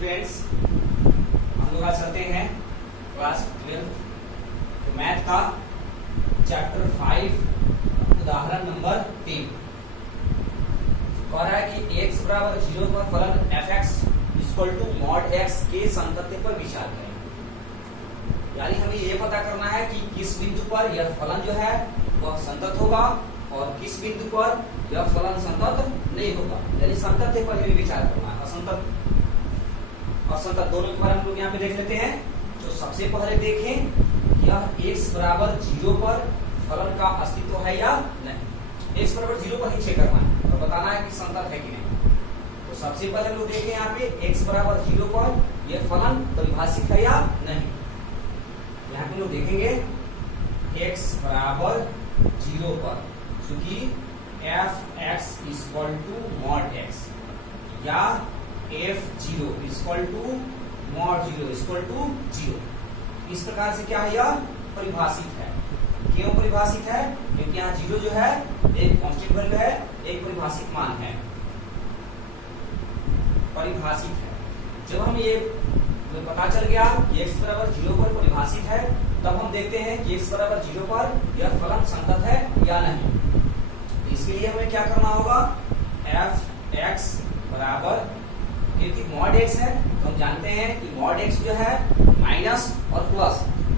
Students, हम लोग आज चलते हैं क्लास 12 तो मैथ का चैप्टर 5 उदाहरण नंबर 3। कह रहा है कि x बराबर 0 पर फलन f(x) equal to mod x के संतत्य पर विचार करें। यानी हमें ये पता करना है कि किस बिंदु पर यह फलन जो है वह संतत होगा और किस बिंदु पर यह फलन संतत नहीं होगा। यानी संतत्य पर हमें विचार करना है। असंतत दोनों के बारे में हम लोग यहाँ पे देख लेते हैं। तो सबसे पहले देखें यह x बराबर 0 पर फलन का अस्तित्व है या नहीं। x बराबर 0 पर ही चेक करना है और बताना है कि संतत है कि नहीं। तो सबसे पहले हम लोग देखें यहाँ पे x बराबर 0 पर यह फलन परिभाषित है या नहीं। यहाँ पे लोग देखेंगे x बराबर 0 पर क्योंकि f(x) equal to mod x या f(0) equal to mod 0 equal to 0। इस प्रकार से क्या है, यह परिभाषित है। क्यों परिभाषित है? क्योंकि यहाँ 0 जो है एक कांस्टेंट वैल्यू है, एक परिभाषित मान है, परिभाषित है। जब हम ये पता चल गया कि x बराबर 0 पर परिभाषित है, तब हम देखते हैं कि x बराबर 0 पर यह फलन संतत है या नहीं। इसके लिए हमें क्या करना होगा, f(x) बराबर, क्योंकि मॉड x है तो हम जानते हैं कि मॉड x जो है माइनस और प्लस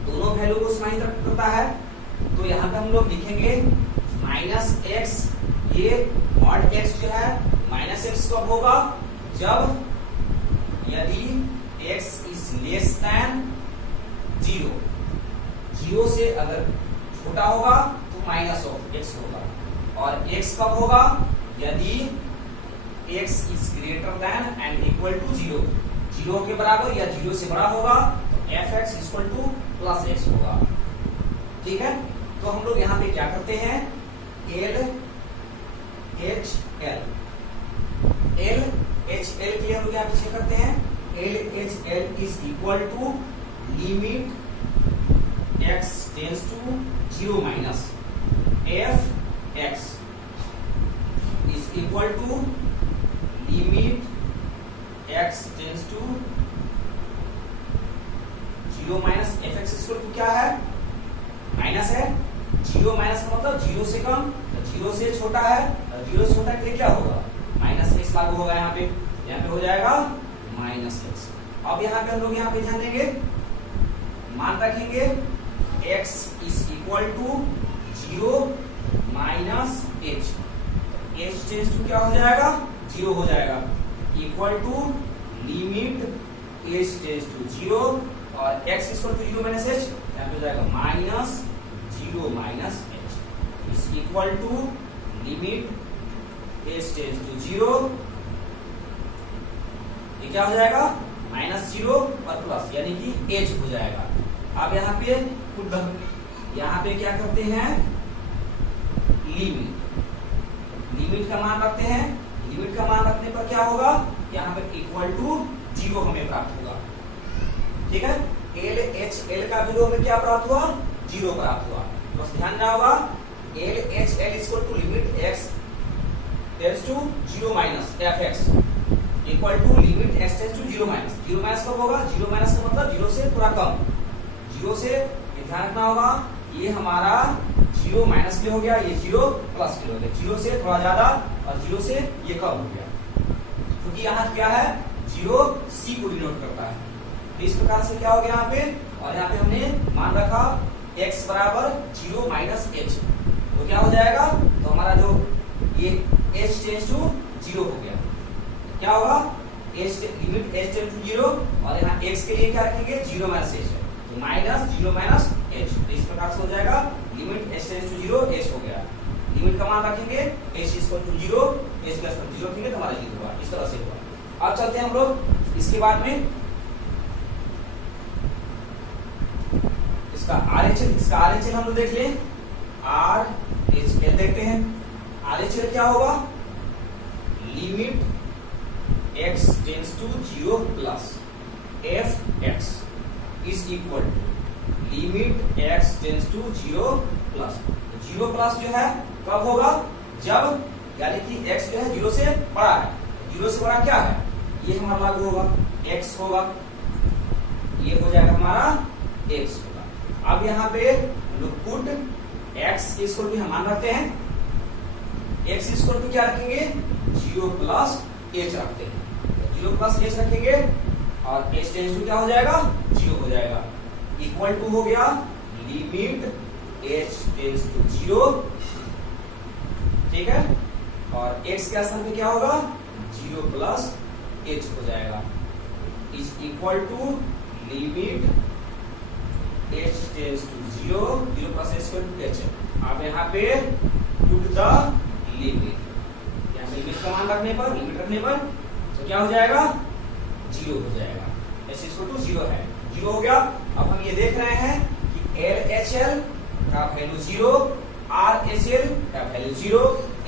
दोनों वैल्यू को समाहित करता है। तो यहाँ पे हम लोग लिखेंगे -x, ये मॉड x जो है -x कब होगा, जब यदि x इज लेस देन 0, 0 से अगर छोटा होगा तो -x होगा। और x कब होगा, यदि x is greater than and equal to 0, 0 के बराबर या 0 से बड़ा होगा तो f(x) equal two plus x होगा। ठीक है, तो हम लोग यहाँ पे क्या करते हैं, LHL के लिए हम लोग यहाँ पे चेक करते हैं। LHL is equal to limit x tends to 0 minus f(x) is equal to limit x tends to 0 minus f(x) equal to क्या है, माइनस है। 0 माइनस का मतलब 0 से कम, 0 से छोटा है, 0 से छोटा के लिए क्या होगा, -x लागू होगा। यहाँ पे हो जाएगा -x। अब यहाँ पे हम लोग यहाँ पे ध्यान देंगे, मान रखेंगे x is equal to 0 minus h, h tends to क्या हो जाएगा, 0 हो जाएगा, equal to limit h tends to 0 और x equal to 0 minus h, यहाँ पे हो जाएगा -0 minus h is equal to limit h tends to 0। ये क्या हो जाएगा, -0 और प्लस यानी कि h हो जाएगा। अब यहाँ पे यहाँ पे क्या करते हैं, लिमिट का मान रखते हैं। लिमिट का मान रखने पर क्या होगा, यहाँ पे इक्वल टू 0 हमें प्राप्त होगा। ठीक है, LHL का वैल्यू हमें क्या प्राप्त हुआ, 0 प्राप्त हुआ। बस ध्यान रखना होगा, LHL equal to limit x tends to 0 minus f(x) equal to limit x tends to 0 minus. 0 minus कब होगा, 0 माइनस का मतलब 0 से थोड़ा कम, 0 से ध्यान रखना होगा, ये हमारा 0 माइनस भी हो गया, ये 0 प्लस भी हो गया, 0 से थोड़ा ज्यादा और 0 से ये कम हो गया। क्योंकि यहाँ क्या है, 0 C को डिनोट करता है। तो इस प्रकार से क्या हो गया यहाँ पे, और यहाँ पे हमने मान रखा x बराबर 0 माइनस h, तो क्या हो जाएगा, तो हमारा जो ये h टेंड्स टू 0 हो गया। क्या होगा, लिमिट h टेंड्स टू 0 और यहाँ x के लिए क्या रखेंगे, 0 माइनस h है, तो -0 माइनस h। तो इस प्रकार से हो जाएगा limit h tends to 0 h हो गया। लिमिट का मान रखेंगे h equal to 0, h plus 0 रखेंगे तो हमारा 0 होगा। इस तरह से होगा। अब चलते हैं हम लोग इसके बाद में इसका RHL हम लोग देख लें। RHL देखते हैं। RHL क्या होगा, limit x tends to 0 plus f(x) is equal to limit x tends to 0 plus. 0 plus जो है कब होगा, जब यानी कि x जो है 0 से बड़ा है। 0 से बड़ा क्या है, ये हमारा लागू होगा, x होगा, ये हो जाएगा हमारा x होगा। अब यहाँ पे हम लोग पुट x इक्वल टू मान रखते हैं, x इक्वल टू क्या रखेंगे 0 प्लस h रखते हैं, 0 प्लस h रखेंगे और h टेंस टू क्या हो जाएगा 0 हो जाएगा, इक्वल टू हो गया लिमिट h टेंस टू 0, ठीक है, और x के स्थान पे क्या होगा 0 प्लस h हो जाएगा, is equal to limit h tends to 0, 0 plus h equal to h। अब यहाँ पे पुट द लिमिट, यहाँ पे लिमिट का मान रखने पर, लिमिट रखने पर तो क्या हो जाएगा 0 हो जाएगा, h इक्वल टू 0 है, 0 हो गया। अब हम ये देख रहे हैं कि LHL का वैल्यू 0, RHL का वैल्यू 0,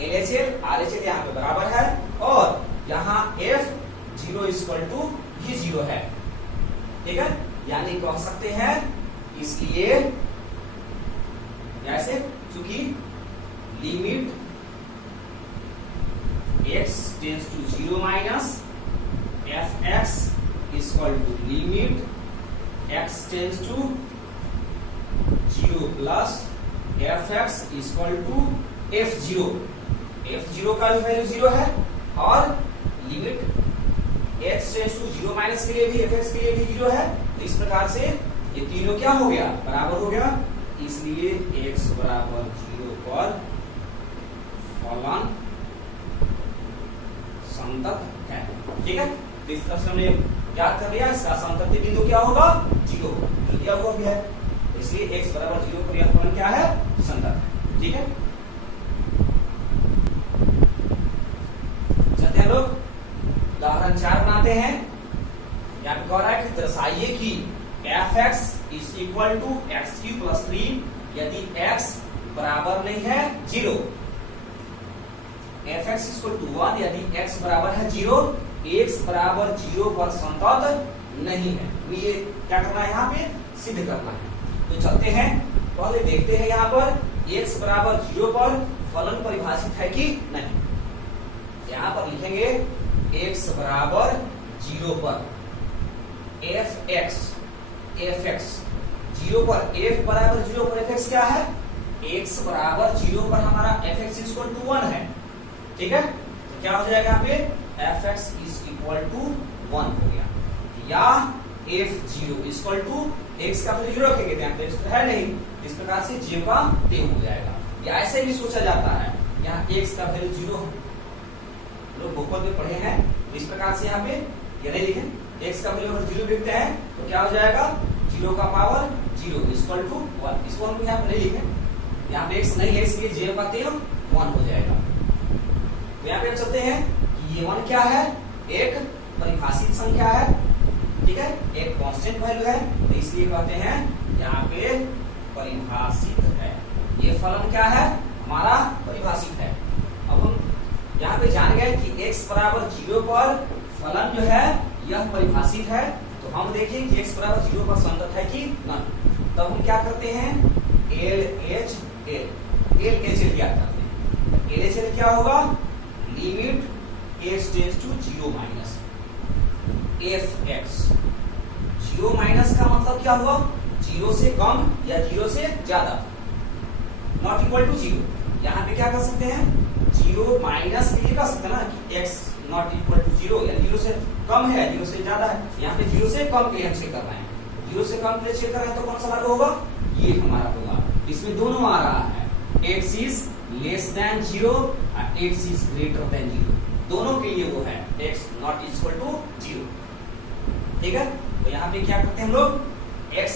LHL RHL यहाँ पे बराबर है और यहाँ F0 इक्वल टू भी 0 है, ठीक है, यानी कह सकते हैं इसलिए ऐसे चूंकि limit x tends to 0 minus fx equal to limit x tends to 0 plus fx equal to f0, f0 का भी वैल्यू 0 है और limit x tends to 0 minus के लिए भी fx के लिए भी 0 है, तो इस प्रकार से ये तीनों क्या हो गया बराबर हो गया, इसलिए x बराबर 0 पर फलन संतत है, ठीक है। तो इस तरह से हमने याद कर लिया, इसका संतत बिंदु क्या होगा 0 दिया हुआ भी है, इसलिए x बराबर 0 पर यह फलन क्या है संतत है, ठीक है। चलते हैं लोग उदाहरण 4 बनाते हैं। यहाँ पे कह रहा है कि दर्शाइए कि fx is equal to x cube plus 3 यदि x बराबर नहीं है 0, fx इक्वल टू 1 यदि x बराबर है 0, x बराबर 0 पर संतत नहीं है। ये क्या करना है यहाँ पे सिद्ध करना है, तो चलते हैं पहले देखते हैं यहाँ पर x बराबर 0 पर फलन परिभाषित है कि नहीं। यहाँ पर लिखेंगे x बराबर 0 पर fx 0 पर f बराबर 0 पर fx क्या है, x बराबर 0 पर हमारा fx इक्वल टू 1 है, ठीक है, तो क्या हो जाएगा यहाँ पे fx इज इक्वल टू 1 हो गया, या f0 इक्वल टू x का वैल्यू 0 रखेंगे, यहाँ पे x है नहीं, इस प्रकार से j का टेम हो जाएगा, या ऐसे भी सोचा जाता है यहाँ x का वैल्यू 0 लोग बहुपद में पढ़े हैं, इस प्रकार से यहाँ पे ये नहीं लिखें, x का वैल्यू अगर 0 लिखते हैं तो क्या हो जाएगा 0 का पावर 0 इक्वल टू 1, इसको हम यहाँ पे नहीं लिखें, यहाँ पे x नहीं है इसलिए j का टेम 1 हो जाएगा। तो यहाँ पे हम चलते हैं कि ये 1 क्या है, एक परिभाषित संख्या है, ठीक है, एक कांस्टेंट वैल्यू है, तो इसलिए कहते हैं यहाँ पे परिभाषित है, ये फलन क्या है हमारा परिभाषित है। अब हम यहाँ पे जान गए कि x बराबर 0 पर फलन जो है यह परिभाषित है, तो हम देखें कि x बराबर 0 पर संतत है कि नहीं। तब हम क्या करते हैं LHL क्या करते हैं, LHL क्या होगा limit x tends to 0 minus fx, 0 minus का मतलब क्या हुआ 0 से कम या 0 से ज्यादा, नॉट इक्वल टू 0। यहाँ पे क्या कर सकते हैं 0 माइनस के लिए कर सकते हैं ना कि x नॉट इक्वल टू 0 यानी 0 से कम है 0 से ज्यादा है, यहाँ पे 0 से कम के लिए हम चेक कर रहे हैं, 0 से कम के लिए चेक कर रहे हैं तो कौन सा लागू होगा, ये हमारा होगा, इसमें दोनों आ रहा है x इज लेस देन 0 और x इज ग्रेटर देन 0, दोनों के लिए वो है x नॉट इक्वल टू 0, ठीक है। तो यहाँ पे क्या करते हैं हम लोग x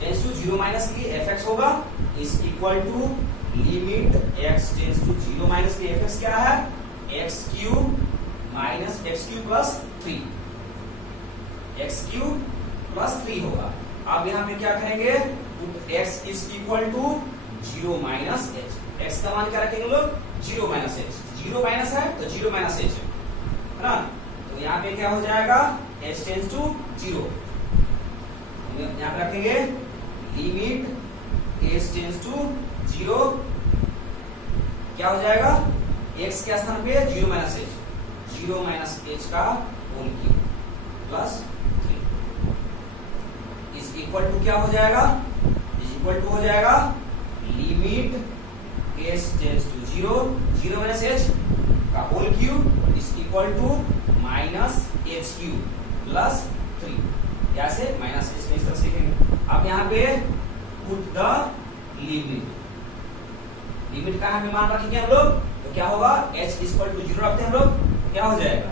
टेंस टू 0 माइनस के लिए fx होगा is equal to limit x tends to 0 minus के fx क्या है x cube minus x cube plus 3, x cube plus 3 होगा। अब यहाँ पे क्या करेंगे x is equal to 0 minus h, x का मान क्या रखेंगे लोग 0 माइनस h, 0 माइनस है तो 0 माइनस h है ना, तो यहाँ पे क्या हो जाएगा h टेंस टू 0, यहाँ पे रखेंगे लिमिट h टेंस टू 0 क्या हो जाएगा x के स्थान पे 0 माइनस h, 0 माइनस h का whole cube plus 3 is equal to क्या हो जाएगा, इज इक्वल टू हो जाएगा limit h tends to 0 minus h का whole cube is equal to minus h cube plus 3। कैसे माइनस h में इस तरह से लिखेंगे। अब यहाँ पे पुट द लिमिट, लिमिट का हमें मान रखेंगे हम लोग, तो क्या होगा h इक्वल टू 0 रखते हैं हम लोग, क्या हो जाएगा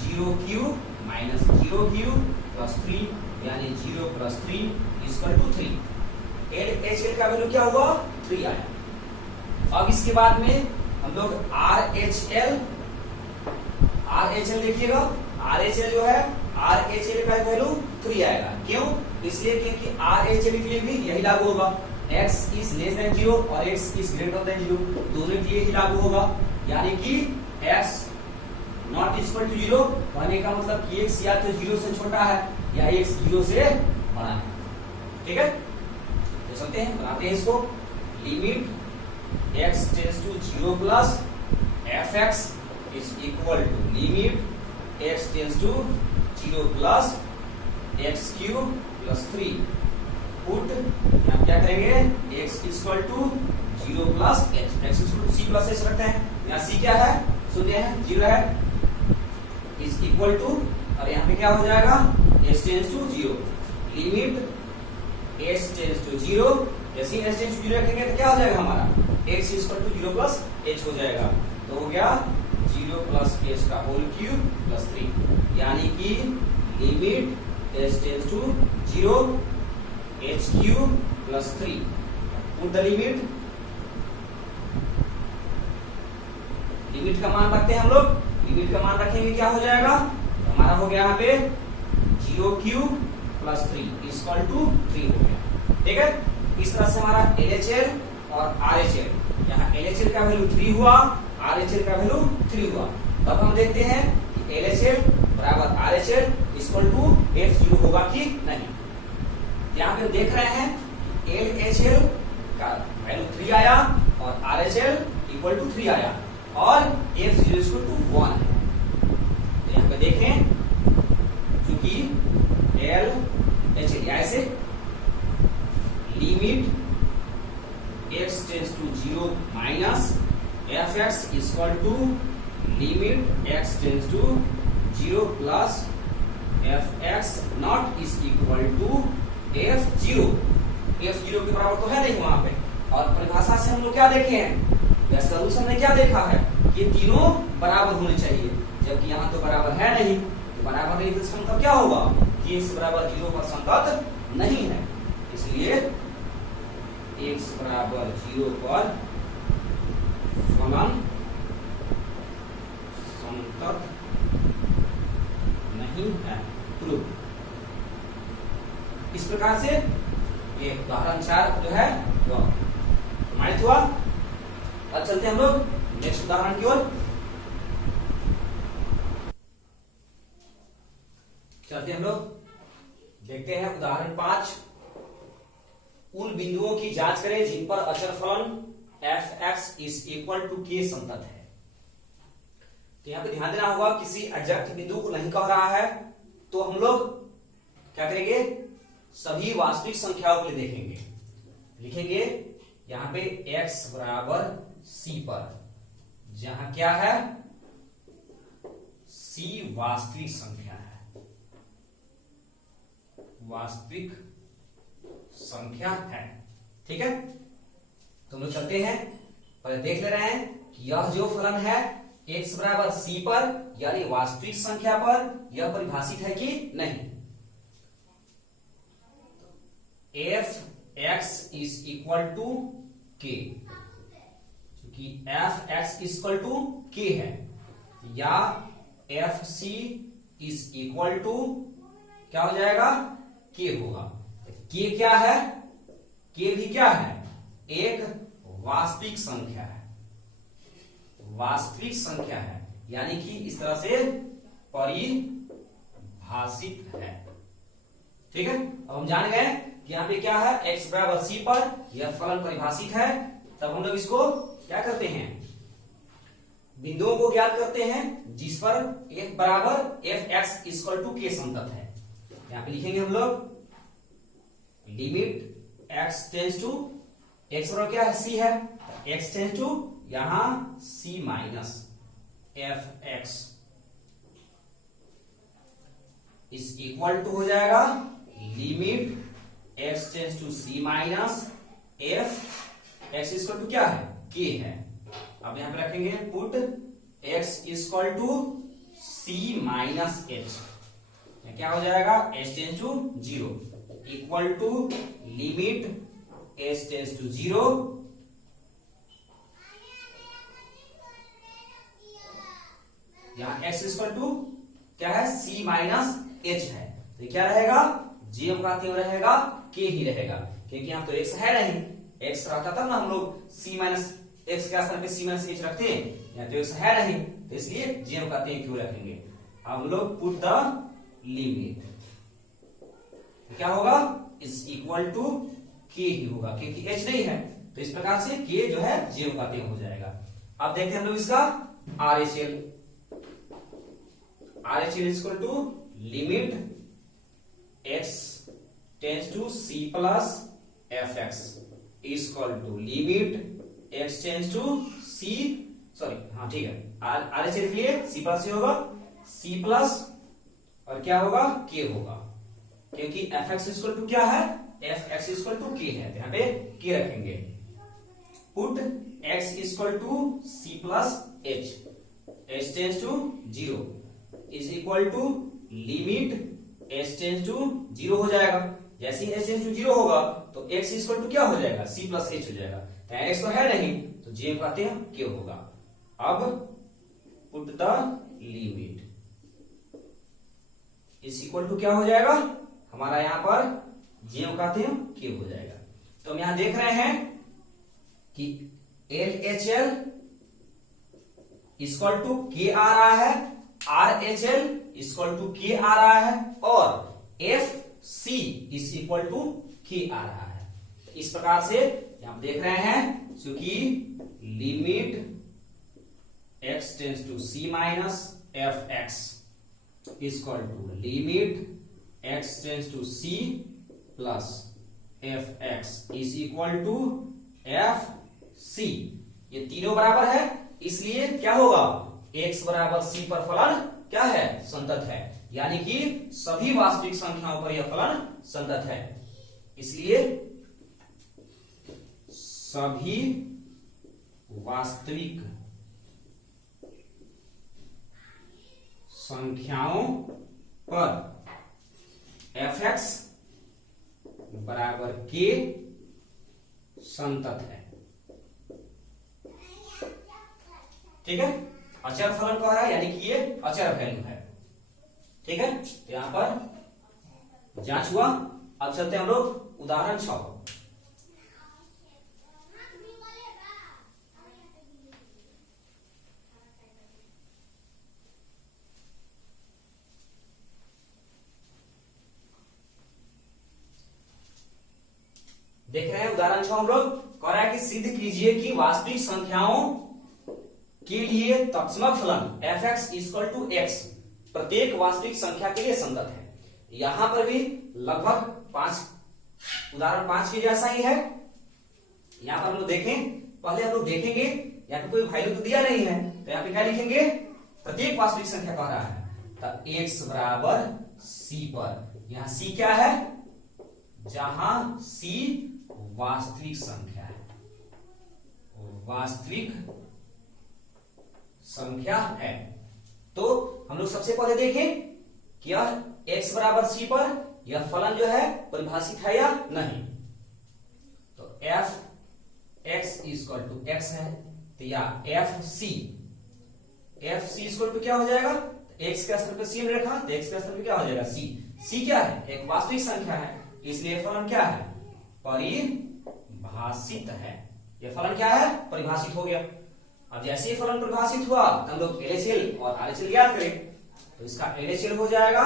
0 क्यूब माइनस 0 क्यूब प्लस 3 यानी 0 प्लस 3 इक्वल टू 3। h का वैल्यू क्या हुआ 3 आया। अब इसके बाद में हम लोग RHL देखिएगा, RHL जो है RHL का वैल्यू 3 आएगा। क्यों, इसलिए क्योंकि RHL के लिए भी यही लागू होगा, x इज लेस देन 0 और x इज ग्रेटर देन 0 दोनों के लिए ही लागू होगा। यानी कि x नॉट इक्वल टू 0 कहने का मतलब कि x या तो 0 से छोटा है या x 0 से बड़ा है। ठीक है, तो चलते हैं बनाते हैं इसको। Limit x tends to 0 plus fx is equal to limit x tends to 0 plus x cube plus 3 put हम क्या करेंगे x equal to 0 plus h, x equal to c plus h रखते हैं। यहाँ c क्या है, शून्य है, 0 है, इज इक्वल टू, और यहाँ पे क्या हो जाएगा h tends to 0 limit h tends to 0, जैसे h टेंड्स टू 0 रखेंगे तो क्या हो जाएगा हमारा x equal to 0 plus h हो जाएगा। तो हो गया 0 प्लस h का होल क्यूब प्लस 3 यानी कि limit h tends to 0 h cube plus 3 put the limit, limit का मान रखते हैं हम लोग, लिमिट का मान रखेंगे क्या हो जाएगा हमारा हो गया यहाँ पे 0 क्यूब प्लस 3 इक्वल टू 3 हो गया। ठीक है, इस तरह से हमारा LHL और RHL, यहाँ LHL का वैल्यू 3 हुआ, RHL का वैल्यू 3 हुआ। अब हम देखते हैं कि LHL बराबर RHL इक्वल टू F0 होगा कि नहीं। यहाँ पे देख रहे हैं LHL का वैल्यू 3 आया और RHL इक्वल टू 3 आया और F0 इक्वल टू 1 है। तो यहाँ पे देखें क्योंकि LHL ऐसे limit x tends to 0 minus fx equal to limit x tends to 0 plus fx not is equal to f0 के बराबर तो है नहीं वहां पे। और परिभाषा से हम लोग क्या देखे हैं, या सॉल्यूशन में क्या देखा है कि तीनों बराबर होने चाहिए, जबकि यहाँ तो बराबर है नहीं, तो बराबर नहीं तो इसका मतलब क्या होगा कि x बराबर 0 पर संगत नहीं है, इसलिए x बराबर 0 पर फलन संगत नहीं है। प्रूफ इस प्रकार से ये उदाहरण 4 जो है वो प्रमाणित हुआ। अब चलते हैं हम लोग नेक्स्ट उदाहरण की ओर। चलते हम लोग देखते हैं उदाहरण 5। उन बिंदुओं की जांच करें जिन पर अचर फलन fx is equal to k संतत है। तो यहाँ पे ध्यान देना होगा, किसी एग्जैक्ट बिंदु को नहीं कह रहा है, तो हम लोग क्या करेंगे सभी वास्तविक संख्याओं के लिए देखेंगे, लिखेंगे यहाँ पे x बराबर c पर, जहां क्या है c वास्तविक संख्या है, वास्तविक संख्या है। ठीक है, तो हम लोग चलते हैं, पहले देख ले रहे हैं कि यह जो फलन है x बराबर c पर यानी वास्तविक संख्या पर यह परिभाषित है कि नहीं। f x is equal to k, क्योंकि f x equal to k है, या f c is equal to क्या हो जाएगा k होगा। k क्या है, k भी क्या है एक वास्तविक संख्या है, वास्तविक संख्या है, यानी कि इस तरह से परिभाषित है। ठीक है, अब हम जान गए कि यहाँ पे क्या है x बराबर c पर यह फलन परिभाषित है। तब हम लोग इसको क्या करते हैं बिंदुओं को ज्ञात करते हैं जिस पर f बराबर एफ एक्स इक्वल टू के संतत है। यहां पे लिखेंगे हम लोग limit x tends to x बराबर क्या है c है, x टेंस टू यहां c minus F x is equal to हो जाएगा limit x tends to c minus F x equal to क्या है, k है। अब यहां पे रखेंगे put x equal to c minus h, क्या हो जाएगा h tends to 0 equal to limit h tends to 0 यहां x इक्वल टू क्या है c माइनस h है, तो क्या रहेगा g का क्यों रहेगा k ही रहेगा, क्योंकि यहां तो x है नहीं, x रहता तब ना हम लोग c माइनस x के स्थान पे c माइनस h रखते हैं, यहाँ तो x है नहीं तो इसलिए g कहते हैं क्यों रखेंगे। हम लोग पुट द लिमिट क्या होगा इज इक्वल टू k ही होगा, क्योंकि h नहीं है तो इस प्रकार से k जो है g कहते हैं हो जाएगा। अब देखते हैं हम लोग इसका RHL, RHL is equal to limit x tends to c plus F x is equal to limit x tends to c, sorry हाँ ठीक है RHL के लिए c प्लस होगा c प्लस और क्या होगा k होगा, क्योंकि एफ एक्स इक्वल टू क्या है F x equal to k है, यहाँ पे k रखेंगे। Put x equal to c plus h tends to 0 is equal to limit h tends to 0 हो जाएगा। जैसे ही h टेंस टू 0 होगा तो x इक्वल टू क्या हो जाएगा c प्लस h हो जाएगा, x तो है नहीं तो j कहते हैं k होगा। अब put the limit is equal to क्या हो जाएगा हमारा यहाँ पर j कहते हैं k हो जाएगा। तो हम यहां देख रहे हैं कि LHL इक्वल टू k आ रहा है, RHL इक्वल टू k आ रहा है और FC is equal to k आ रहा है। इस प्रकार से आप देख रहे हैं क्योंकि limit x tends to c minus F x equal to limit x tends to c plus F x is equal to F C, ये तीनों बराबर है इसलिए क्या होगा x बराबर c पर फलन क्या है संतत है, यानी कि सभी वास्तविक संख्याओं पर यह फलन संतत है। इसलिए सभी वास्तविक संख्याओं पर एफ एक्स बराबर के संतत है। ठीक है, अचर फलन कह रहा है यानी कि ये अचर वैल्यू है। ठीक है, तो यहां पर जांच हुआ। अब चलते हैं हम लोग उदाहरण 6। देख रहे हैं उदाहरण 6 हम लोग कह रहा है कि सिद्ध कीजिए कि वास्तविक संख्याओं के लिए तत्समक फलन F x equal to X प्रत्येक वास्तविक संख्या के लिए संगत है। यहां पर भी लगभग उदाहरण 5 के जैसा ही है। यहां पर हम लोग देखें, पहले हम लोग देखेंगे यहाँ पे कोई वैल्यू तो दिया नहीं है तो यहाँ पे क्या लिखेंगे प्रत्येक वास्तविक संख्या कह रहा है तो एक्स बराबर सी पर, यहाँ सी क्या है जहां सी वास्तविक संख्या है, वास्तविक संख्या है। तो हम लोग सबसे पहले देखें कि यह x बराबर c पर यह फलन जो है परिभाषित है या नहीं। तो F x equal to X है तो या एफ सी इक्वल टू क्या हो जाएगा, एक्स के स्थान पे सी में रखा तो एक्स के स्थान पे क्या हो जाएगा सी क्या है एक वास्तविक संख्या है इसलिए फलन क्या है परिभाषित है। यह फलन क्या है परिभाषित हो गया। अब जैसे ही फलन परिभाषित हुआ तो हम लोग LHL और RHL ज्ञात करें तो इसका LHL हो जाएगा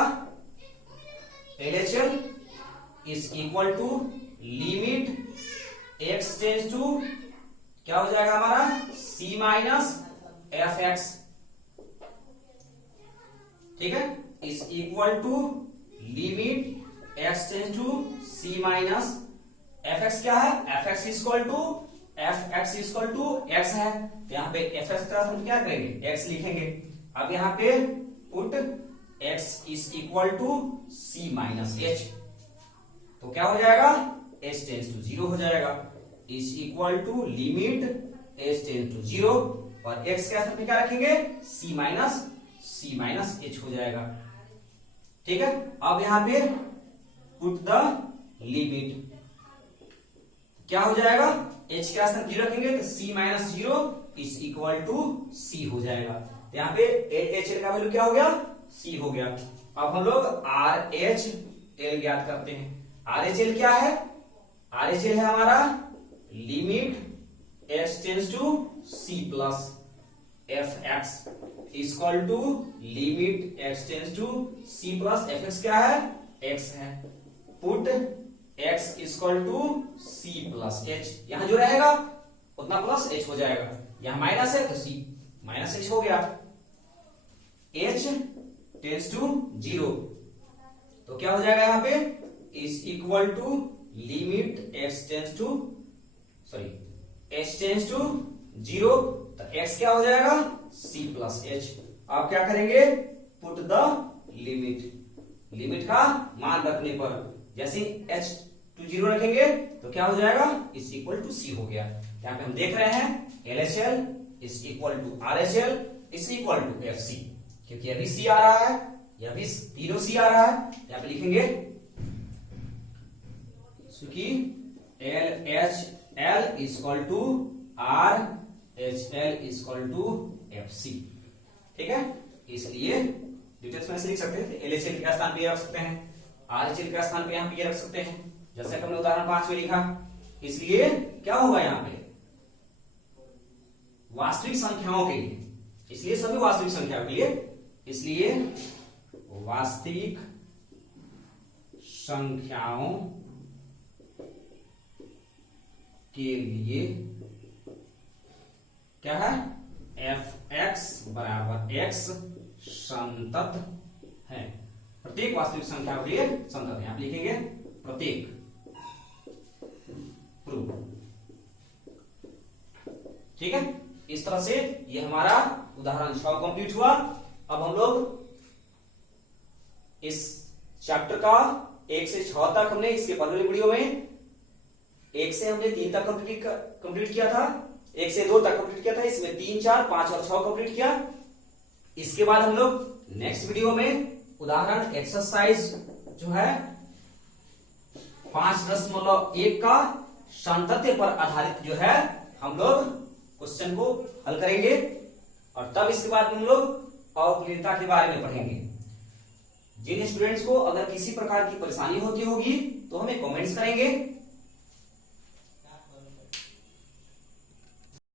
LHL is equal to limit x tends to क्या हो जाएगा हमारा c माइनस एफ एक्स, ठीक है, is equal to limit X tends to C minus F X क्या है, F x equal to X है, तो यहाँ पे एफ एक्स का हम क्या करेंगे, एक्स लिखेंगे। अब यहाँ पे put X is equal to C minus H, तो क्या हो जाएगा, एच टेंस टू जीरो हो जाएगा, is equal to limit H tends to zero, और एक्स क्या क्या रखेंगे, सी माइनस एच हो जाएगा, ठीक है। अब यहाँ पे पुट द लिमिट, क्या हो जाएगा, एच के स्थान जीरो रखेंगे तो C minus zero is equal to C हो जाएगा, तो यहाँ पे एच का वैल्यू क्या हो गया, सी हो गया। अब हम लोग आर एच एल ज्ञात करते हैं। आर एच एल क्या है, आर एच एल है हमारा limit H tends to C plus F x equal to limit X tends to C plus F X क्या है, एक्स है, put X equal to C plus H, यहां जो रहेगा उतना प्लस एच हो जाएगा, यहां माइनस है तो सी माइनस एच हो गया, एच टेंस टू जीरो, तो क्या हो जाएगा यहाँ पे, is equal to limit X tends to H tends to zero, तो एक्स क्या हो जाएगा, सी प्लस एच। आप क्या करेंगे, पुट द लिमिट का मान रखने पर जैसे एच टू जीरो रखेंगे तो क्या हो जाएगा, इज इक्वल टू सी हो गया। यहाँ पे हम देख रहे हैं L H L is equal to R H L is equal to F C, क्योंकि अभी सी आ रहा है, यह भी तीनों सी आ रहा है, यहाँ पे लिखेंगे क्योंकि L H L is equal to R H L is equal to F C, ठीक है। इसलिए डिटेल्स में ऐसे लिख सकते हैं, एल एच एल का स्थान पे रख सकते हैं, आर एच एल का स्थान पे यहाँ पे रख सकते हैं, जैसे हमने उदाहरण 5 में लिखा। इसलिए क्या होगा यहाँ पे, वास्तविक संख्याओं के लिए, इसलिए सभी वास्तविक संख्याओं के लिए, इसलिए वास्तविक संख्याओं के लिए क्या है, एफ एक्स बराबर एक्स संतत है, प्रत्येक वास्तविक संख्याओं के लिए संतत है, आप लिखेंगे प्रत्येक प्रूव, ठीक है। इस तरह से ये हमारा उदाहरण 6 कंप्लीट हुआ। अब हम लोग इस चैप्टर का 1 से 6 तक हमने इसके पहले वीडियो में 1 से हमने 3 तक कंप्लीट किया था, 1 से 2 तक कंप्लीट किया था, इसमें 3, 4, 5 और 6 कंप्लीट किया। इसके बाद हम लोग नेक्स्ट वीडियो में उदाहरण एक्सरसाइज जो है 5.1 का सांतत्य पर आधारित जो है हम लोग क्वेश्चन को हल करेंगे, और तब इसके बाद हम लोग अवक्लीनता के बारे में पढ़ेंगे। जिन स्टूडेंट्स को अगर किसी प्रकार की परेशानी होती होगी तो हमें कमेंट्स करेंगे,